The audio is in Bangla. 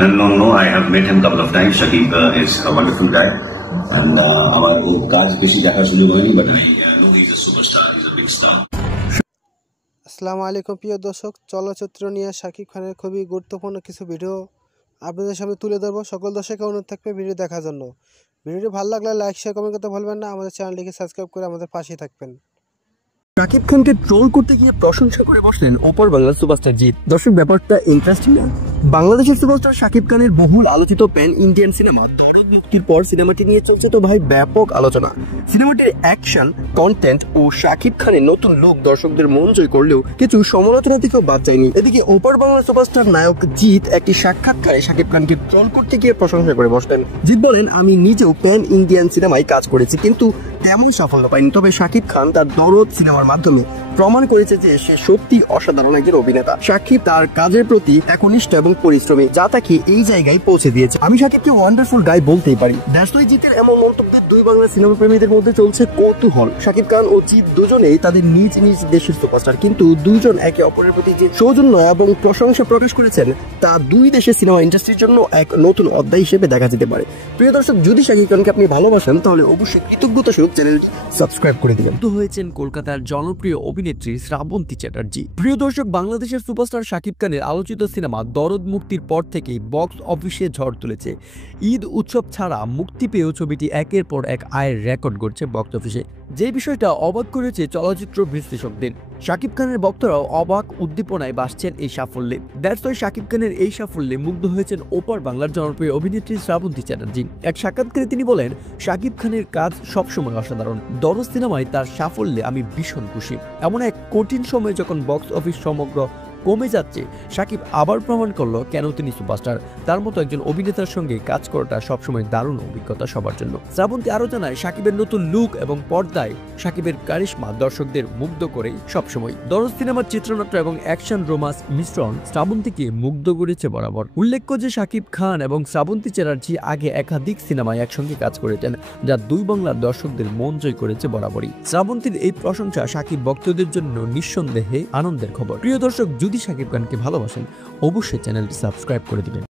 No, I have met him a couple of times. Shakib is a wonderful guy, and our কাজ বেশি দেখার সুযোগ হয়নি, but I know he's a superstar. He's a big star. আসসালামু আলাইকুম প্রিয় দর্শক, চলচ্চিত্র নিয়ে শাকিব খানের খুবই গুরুত্বপূর্ণ কিছু ভিডিও আপনাদের সামনে তুলে ধরবো। সকল দর্শকের অনুরোধ থাকবে ভিডিও দেখার জন্য। ভিডিওটি ভালো লাগলে লাইক শেয়ার কমেন্ট করতে ভুলবেন না। আমাদের চ্যানেলটিকে সাবস্ক্রাইব করে আমাদের পাশেই থাকবেন। শাকিব খানকে ট্রোল করতে গিয়ে প্রশংসা করে বসলেন ওপর বাংলার সুপারস্টার জিৎ। দর্শক, ব্যাপারটা ইন্টারেস্টিং না? বাংলাদেশের সুপারস্টার শাকিব খানের বহুল আলোচিত প্যান ইন্ডিয়ান সিনেমা দরদ মুক্তির পর সিনেমাটি নিয়ে চলছে তো ভাই ব্যাপক আলোচনা। সিনেমাটির অ্যাকশন, কন্টেন্ট ও শাকিব খানের নতুন লুক দর্শকদের মন জয় করলেও কিছু সমালোচনা থেকেও বাদ যায়নি। এদিকে ওপর বাংলার সুপারস্টার নায়ক জিৎ একটি সাক্ষাৎকারে শাকিব খানকে ট্রোল করতে গিয়ে প্রশংসা করে বসলেন। জিৎ বলেন, আমি নিজেও প্যান ইন্ডিয়ান সিনেমায় কাজ করেছি, কিন্তু তেমন সাফল্য পাইনি। তবে শাকিব খান তার দরদ সিনেমার মাধ্যমে প্রমাণ করেছে যে সে সত্যি অসাধারণ একজন অভিনেতা। শাকিব তার কাজের প্রতি একনিষ্ঠ এবং পরিশ্রমী, যা তাকে এই জায়গায় পৌঁছে দিয়েছে। আমি শাকিবকে ওয়ান্ডারফুল গাই বলতেই পারি। দ্যাটসই জিতের এমন মন্তব্যে দুই বাংলা সিনেমা প্রেমীদের মধ্যে চলছে কৌতূহল। শাকিব খান ও জিৎ দুজনেই তাদের নিজ নিজ দেশের সুপারস্টার, কিন্তু দুইজন একে অপরের প্রতি যে সৌজন্য এবং প্রশংসা প্রকাশ করেছেন তা দুই দেশের সিনেমা ইন্ডাস্ট্রির জন্য এক নতুন অধ্যায় হিসেবে দেখা যেতে পারে। প্রিয় দর্শক, যদি শাকিব খানকে আপনি ভালোবাসেন তাহলে অবশ্যই কৃতজ্ঞতা স্বরূপ চ্যানেলটি সাবস্ক্রাইব করে দিবেন। হয়েছেন কলকাতার জনপ্রিয় অভিনেত্রী শ্রাবন্তী চ্যাটার্জি। প্রিয় দর্শক, বাংলাদেশের সুপারস্টার শাকিব খানের আলোচিত সিনেমা দরদ মুক্তির পর থেকেই বক্স অফিসে ঝড় তুলেছে। ঈদ উৎসব ছাড়া মুক্তি পেয়েও ছবিটি একের পর এক আয়ের রেকর্ড গড়ছে বক্স অফিসে, যে বিষয়টা অবাক করেছে চলচ্চিত্র বিশ্লেষকদের। শাকিব খানের ভক্তরাও অবাক উদ্দীপনায় ভাসছেন এই সাফল্যে। দ্যাটস ওয়াই শাকিব খানের এই সাফল্যে মুগ্ধ হয়েছেন ওপার বাংলার জনপ্রিয় অভিনেত্রী শ্রাবন্তী চ্যাটার্জি। এক সাক্ষাৎকারে তিনি বলেন, শাকিব খানের কাজ সবসময় অসাধারণ। দরদ সিনেমায় তার সাফল্যে আমি ভীষণ খুশি। এমন এক কঠিন সময়ে যখন বক্স অফিস সমগ্র কমে যাচ্ছে, শাকিব আবার প্রমাণ করলো কেন তিনি সুপারস্টার। তার মতো একজন অভিনেতার সঙ্গে কাজ করাটা সবসময় দারুণ অভিজ্ঞতা সবার জন্য। শ্রাবন্তী আরো জানায়, শাকিবের নতুন লুক এবং পর্দায় শাকিবের কারিশমা দর্শকদের মুগ্ধ করে সবসময়। দরদ সিনেমার চিত্রনাট্য এবং অ্যাকশন রোমান্স মিশ্রণ শ্রাবন্তীকে মুগ্ধ করেছে বরাবর। উল্লেখ্য যে শাকিব খান এবং শ্রাবন্তী চ্যাটার্জি আগে একাধিক সিনেমায় একসঙ্গে কাজ করেছেন, যা দুই বাংলার দর্শকদের মন জয় করেছে বরাবরই। শ্রাবন্তীর এই প্রশংসা শাকিব ভক্তদের জন্য নিঃসন্দেহে আনন্দের খবর। প্রিয় দর্শক, যদি শাকিব খানকে ভালোবাসেন অবশ্যই চ্যানেলটি সাবস্ক্রাইব করে দিবেন।